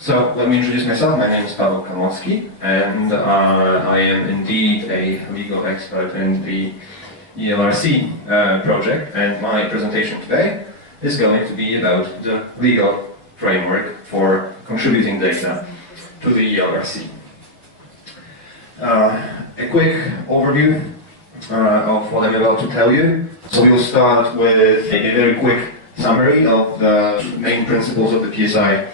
So let me introduce myself. My name is Paweł Kamowski, and I am indeed a legal expert in the ELRC project. And my presentation today is going to be about the legal framework for contributing data to the ELRC. A quick overview of what I'm about to tell you. So we will start with a very quick summary of the main principles of the PSI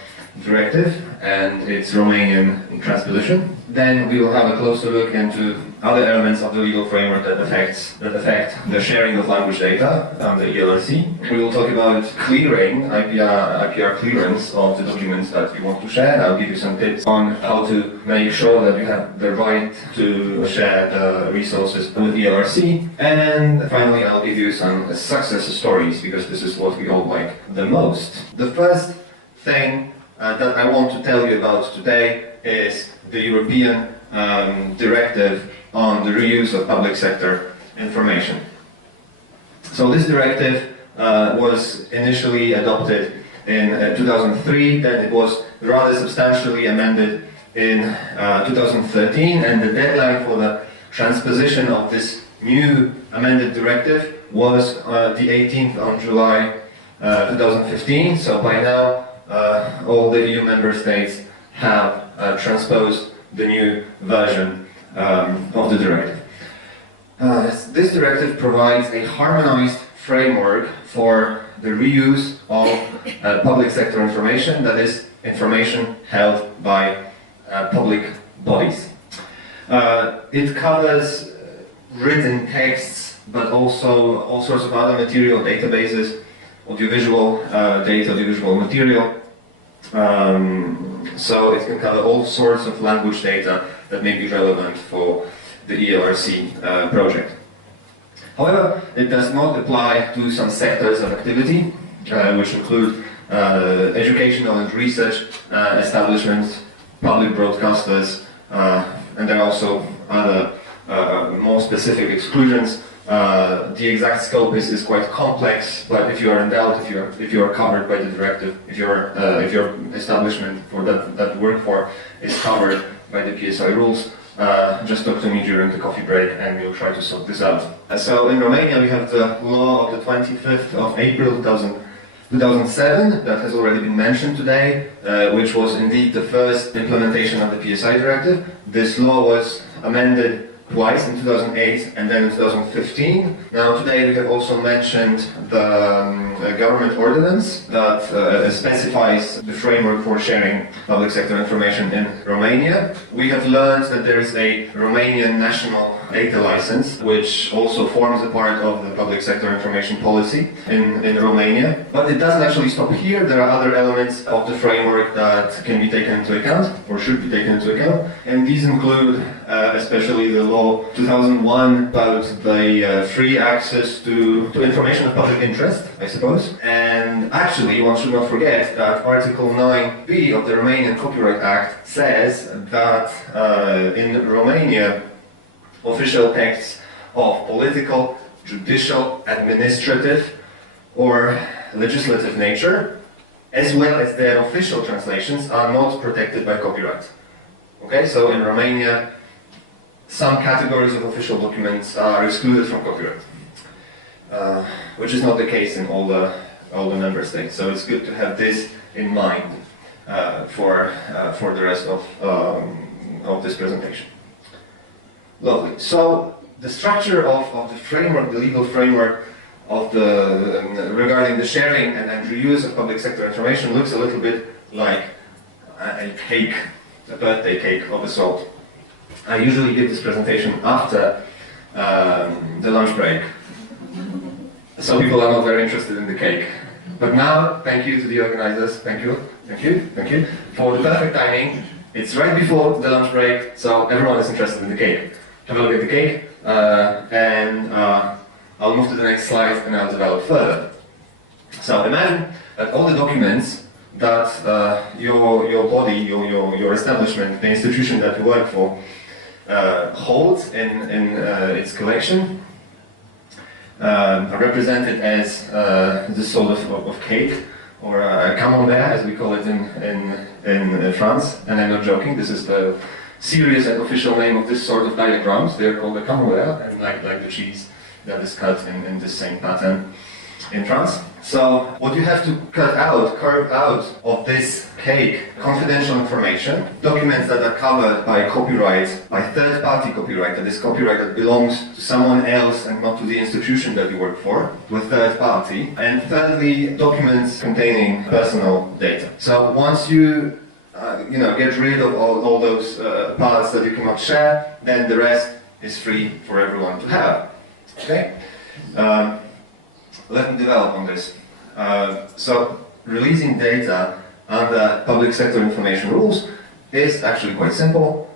directive and its Romanian transposition. Then we will have a closer look into other elements of the legal framework that affect the sharing of language data on the ELRC. We will talk about clearing, IPR clearance of the documents that you want to share. I'll give you some tips on how to make sure that you have the right to share the resources with ELRC. And finally, I'll give you some success stories, because this is what we all like the most. The first thing that I want to tell you about today is the European directive on the reuse of public sector information. So this directive was initially adopted in 2003, then it was rather substantially amended in 2013, and the deadline for the transposition of this new amended directive was the 18th of July 2015. So by now all the EU member states have transposed the new version of the directive. This directive provides a harmonized framework for the reuse of public sector information, that is, information held by public bodies. It covers written texts, but also all sorts of other material, databases, audiovisual data, audiovisual material. So it can cover all sorts of language data that may be relevant for the ELRC project. However, it does not apply to some sectors of activity, which include educational and research establishments, public broadcasters, and there are also other more specific exclusions. The exact scope is quite complex, but if you are in doubt, if you are covered by the directive, if your establishment for that you work for is covered by the PSI rules, just talk to me during the coffee break and we'll try to sort this out. So in Romania we have the law of the 25th of April 2007 that has already been mentioned today, which was indeed the first implementation of the PSI directive. This law was amended twice, in 2008 and then in 2015. Now today we have also mentioned the government ordinance that specifies the framework for sharing public sector information in Romania. We have learned that there is a Romanian national data license, which also forms a part of the public sector information policy in Romania. But it doesn't actually stop here. There are other elements of the framework that can be taken into account, or should be taken into account, and these include especially the law 2001 about the free access to information of public interest, I suppose. And actually, one should not forget that Article 9b of the Romanian Copyright Act says that in Romania, official texts of political, judicial, administrative, or legislative nature, as well as their official translations, are not protected by copyright. Okay, so in Romania, some categories of official documents are excluded from copyright, which is not the case in all the member states. So it's good to have this in mind for the rest of this presentation. Lovely. So the structure of the framework, the legal framework of regarding the sharing and reuse of public sector information looks a little bit like a cake, a birthday cake of a sort. I usually give this presentation after the lunch break. Some people are not very interested in the cake. But now, thank you to the organizers, thank you for the perfect timing. It's right before the lunch break, so everyone is interested in the cake. Have a look at the cake, and I'll move to the next slide and I'll develop further. So imagine that all the documents that your body, your establishment, the institution that you work for, holds in its collection are represented as this sort of cake or camembert, as we call it in France. And I'm not joking, this is the serious and official name of this sort of diagrams. They're called the camembert, and like the cheese that is cut in this same pattern in France. So what you have to carve out of this cake, confidential information, documents that are covered by copyright, by third-party copyright, that is copyright that belongs to someone else and not to the institution that you work for, with third party. And thirdly, documents containing personal data. So once you get rid of all those parts that you cannot share, then the rest is free for everyone to have. Okay? Let me develop on this. So, releasing data under public sector information rules is actually quite simple.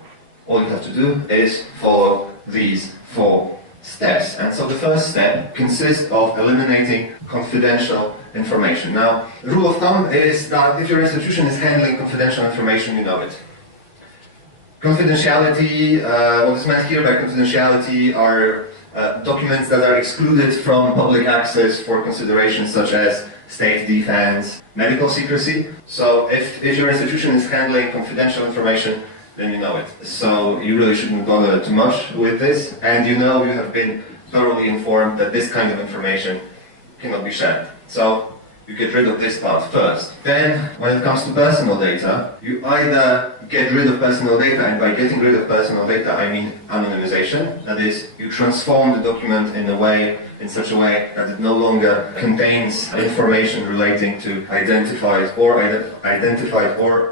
All you have to do is follow these 4 steps. And so the first step consists of eliminating confidential information. Now, the rule of thumb is that if your institution is handling confidential information, you know it. Confidentiality, what is meant here by confidentiality are documents that are excluded from public access for considerations such as state defense, medical secrecy. So if your institution is handling confidential information, then you know it. So you really shouldn't bother too much with this, and you have been thoroughly informed that this kind of information cannot be shared. So you get rid of this part first. Then, when it comes to personal data, you either get rid of personal data, and by getting rid of personal data, I mean anonymization. That is, you transform the document in such a way that it no longer contains information relating to identified or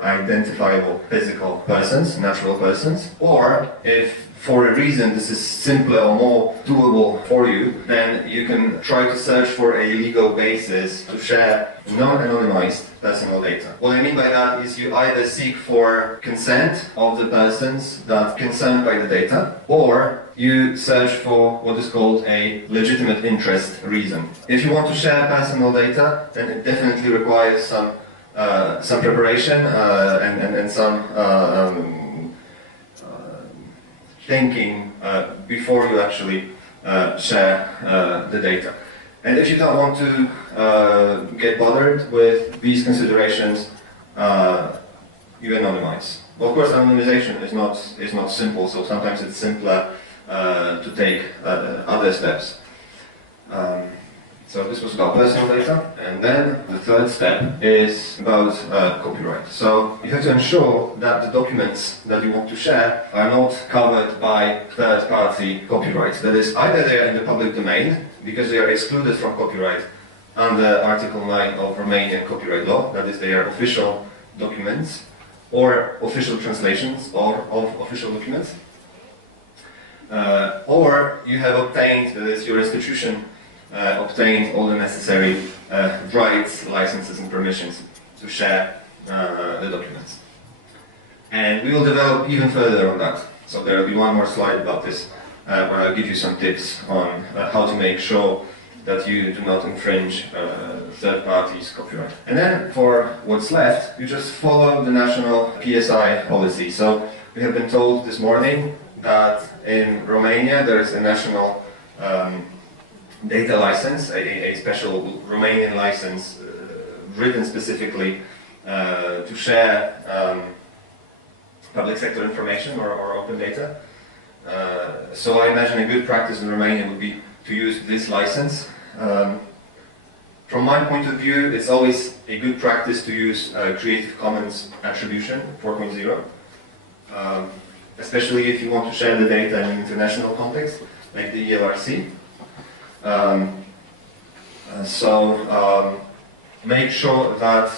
identifiable physical persons, natural persons, or if for a reason this is simpler or more doable for you, then you can try to search for a legal basis to share non-anonymized personal data. What I mean by that is you either seek for consent of the persons that are concerned by the data, or you search for what is called a legitimate interest reason. If you want to share personal data, then it definitely requires some preparation and some thinking before you actually share the data. And if you don't want to get bothered with these considerations, you anonymize. Well, of course, anonymization is not simple, so sometimes it's simpler to take other steps. So this was about personal data, and then the third step is about copyright. So you have to ensure that the documents that you want to share are not covered by third-party copyright. That is, either they are in the public domain, because they are excluded from copyright under Article 9 of Romanian copyright law, that is, they are official documents, or official translations of official documents, or you have obtained, that is, your institution obtained all the necessary rights, licenses and permissions to share the documents. And we will develop even further on that. So there will be one more slide about this where I'll give you some tips on how to make sure that you do not infringe third parties' copyright. And then for what's left, you just follow the national PSI policy. So we have been told this morning that in Romania there is a national data license, a special Romanian license written specifically to share public sector information or open data. So I imagine a good practice in Romania would be to use this license. From my point of view, it's always a good practice to use Creative Commons Attribution 4.0, especially if you want to share the data in an international context, like the ELRC. Make sure that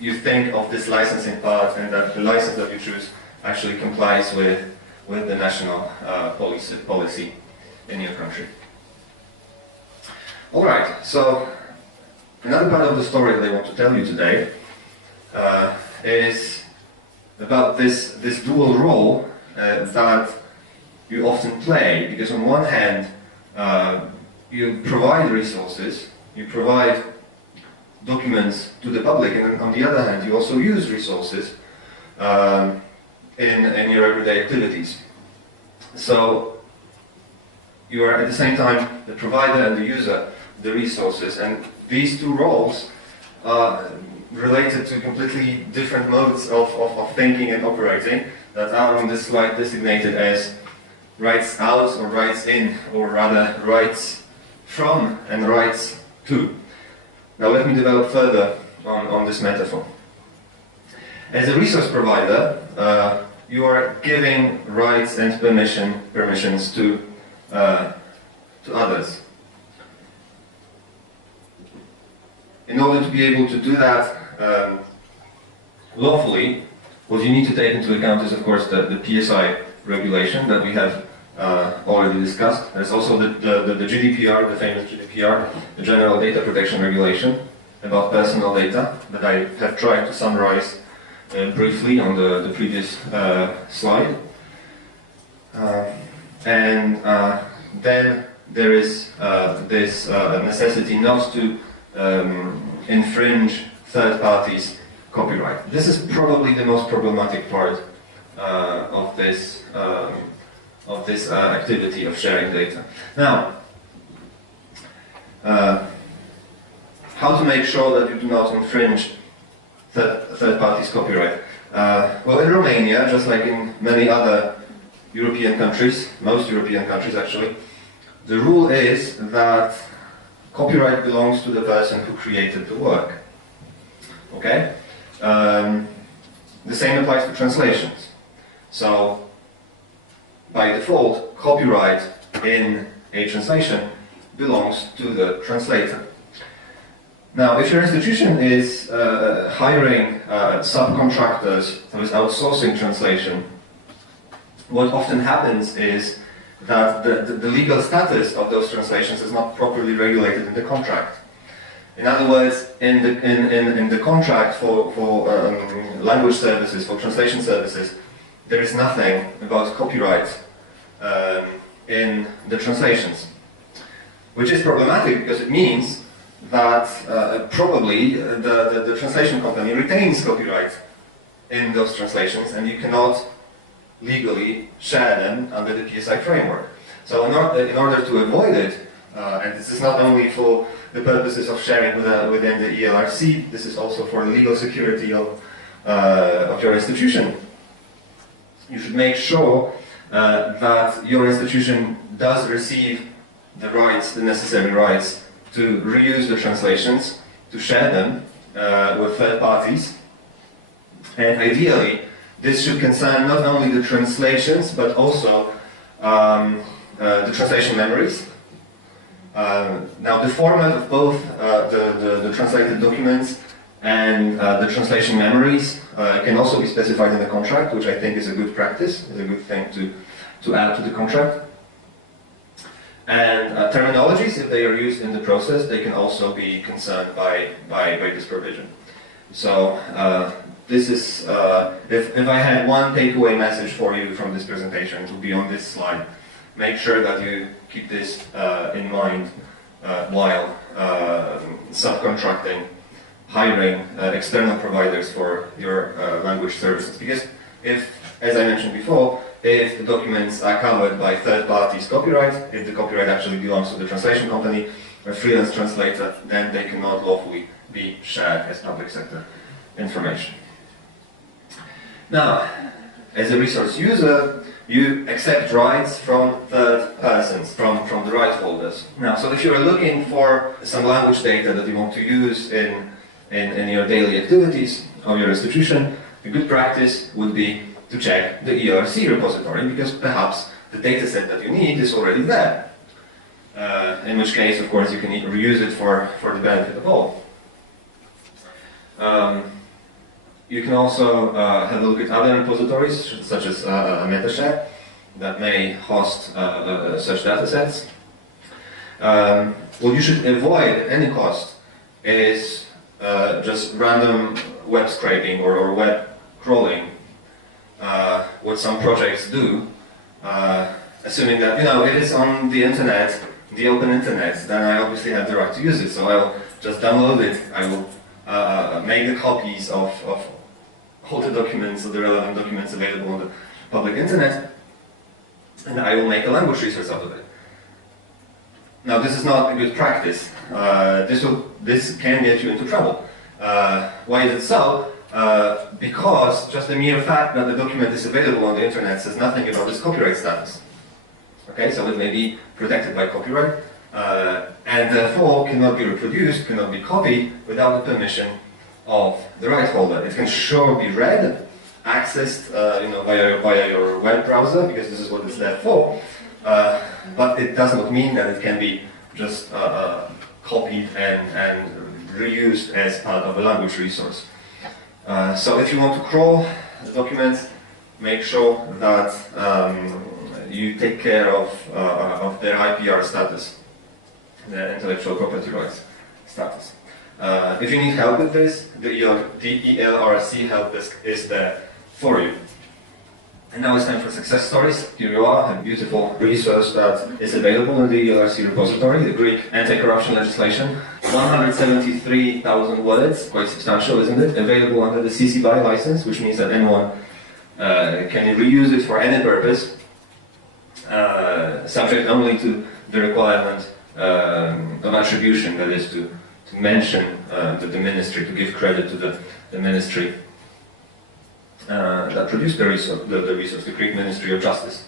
you think of this licensing part and that the license that you choose actually complies with the national policy in your country. Alright, so another part of the story that I want to tell you today is about this dual role that you often play, because on one hand you provide resources, you provide documents to the public, and on the other hand you also use resources in your everyday activities. So you are at the same time the provider and the user of the resources, and these two roles related to completely different modes of thinking and operating that are on this slide designated as rights out or rights in, or rather rights from and rights to. Now let me develop further on this metaphor. As a resource provider, you are giving rights and permissions to others. In order to be able to do that lawfully, what you need to take into account is, of course, the PSI regulation that we have already discussed. There's also the GDPR, the famous GDPR, the General Data Protection Regulation, about personal data, that I have tried to summarize briefly on the previous slide. Then there is this necessity not to infringe third parties' copyright. This is probably the most problematic part of this activity of sharing data. Now, how to make sure that you do not infringe third parties' copyright? Well, in Romania, just like in many other European countries, most European countries actually, the rule is that copyright belongs to the person who created the work. Okay? The same applies to translations. So, by default, copyright in a translation belongs to the translator. Now, if your institution is hiring subcontractors who is outsourcing translation, what often happens is that the legal status of those translations is not properly regulated in the contract. In other words, in the contract for language services, for translation services, there is nothing about copyright in the translations, which is problematic because it means that probably the translation company retains copyright in those translations, and you cannot legally share them under the PSI framework. So in order to avoid it, and this is not only for the purposes of sharing within the ELRC, this is also for the legal security of your institution. You should make sure that your institution does receive the rights, the necessary rights, to reuse the translations, to share them with third parties, and ideally this should concern not only the translations but also the translation memories. Now the format of both the translated documents and the translation memories can also be specified in the contract, which I think is a good practice, is a good thing to add to the contract. And terminologies, if they are used in the process, they can also be concerned by this provision. So this is, if I had one takeaway message for you from this presentation, it would be on this slide. Make sure that you keep this in mind while subcontracting, hiring external providers for your language services. Because if, as I mentioned before, if the documents are covered by third parties' copyright, if the copyright actually belongs to the translation company or freelance translator, then they cannot lawfully be shared as public sector information. Now, as a resource user, you accept rights from third persons, from the right holders. Now, so if you're looking for some language data that you want to use in your daily activities of your institution, a good practice would be to check the ELRC repository, because perhaps the dataset that you need is already there. In which case, of course, you can reuse it for the benefit of all. You can also have a look at other repositories, such as Metashare, that may host such datasets. What you should avoid at any cost is just random web scraping or web crawling. What some projects do, assuming that, if it's on the internet, the open internet, then I obviously have the right to use it, so I'll just download it. I will make the copies of all the documents, of the relevant documents available on the public internet, and I will make a language resource out of it. Now, this is not a good practice. This can get you into trouble. Why is it so? Because just the mere fact that the document is available on the internet says nothing about its copyright status. Okay, so it may be protected by copyright, and therefore cannot be reproduced, cannot be copied without the permission of the right holder. It can sure be read, accessed via your web browser, because this is what it's there for, but it does not mean that it can be just copied and reused as part of a language resource. So if you want to crawl the document, make sure that you take care of their IPR status, their intellectual property rights status. If you need help with this, the ELRC help desk is there for you. And now it's time for success stories. Here you are, a beautiful resource that is available in the ELRC repository, the Greek anti-corruption legislation. 173,000 words, quite substantial, isn't it? Available under the CC BY license, which means that anyone can reuse it for any purpose, subject only to the requirement of attribution, that is to mention the ministry, to give credit to the ministry that produced the resource, the Greek Ministry of Justice.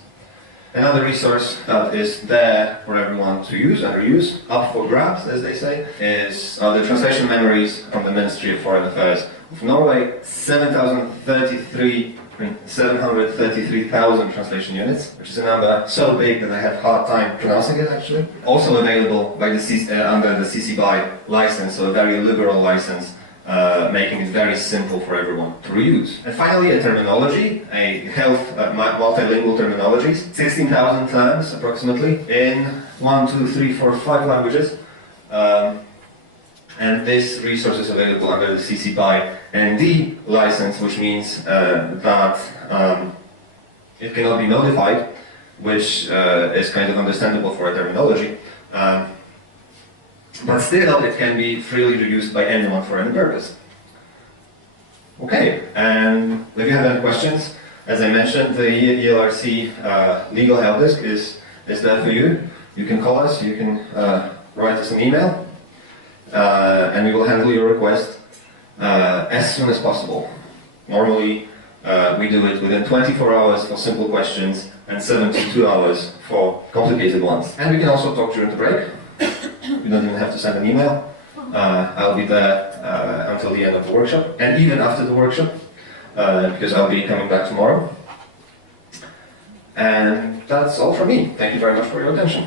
Another resource that is there for everyone to use and reuse, up for grabs, as they say, is the translation memories from the Ministry of Foreign Affairs of Norway. 733,000 translation units, which is a number so big that I have a hard time pronouncing it, actually. Also available by under the CC BY license, so a very liberal license, making it very simple for everyone to reuse. And finally, a terminology, a health multilingual terminologies, 16,000 terms approximately in 1, 2, 3, 4, 5 languages. And this resource is available under the CC BY ND license, which means that it cannot be modified, which is kind of understandable for a terminology. But still, it can be freely reused by anyone for any purpose. Okay, and if you have any questions, as I mentioned, the ELRC legal help desk is there for you. You can call us, you can write us an email, and we will handle your request as soon as possible. Normally, we do it within 24 hours for simple questions and 72 hours for complicated ones. And we can also talk during the break. You don't even have to send an email. I'll be there until the end of the workshop, and even after the workshop, because I'll be coming back tomorrow. And that's all from me. Thank you very much for your attention.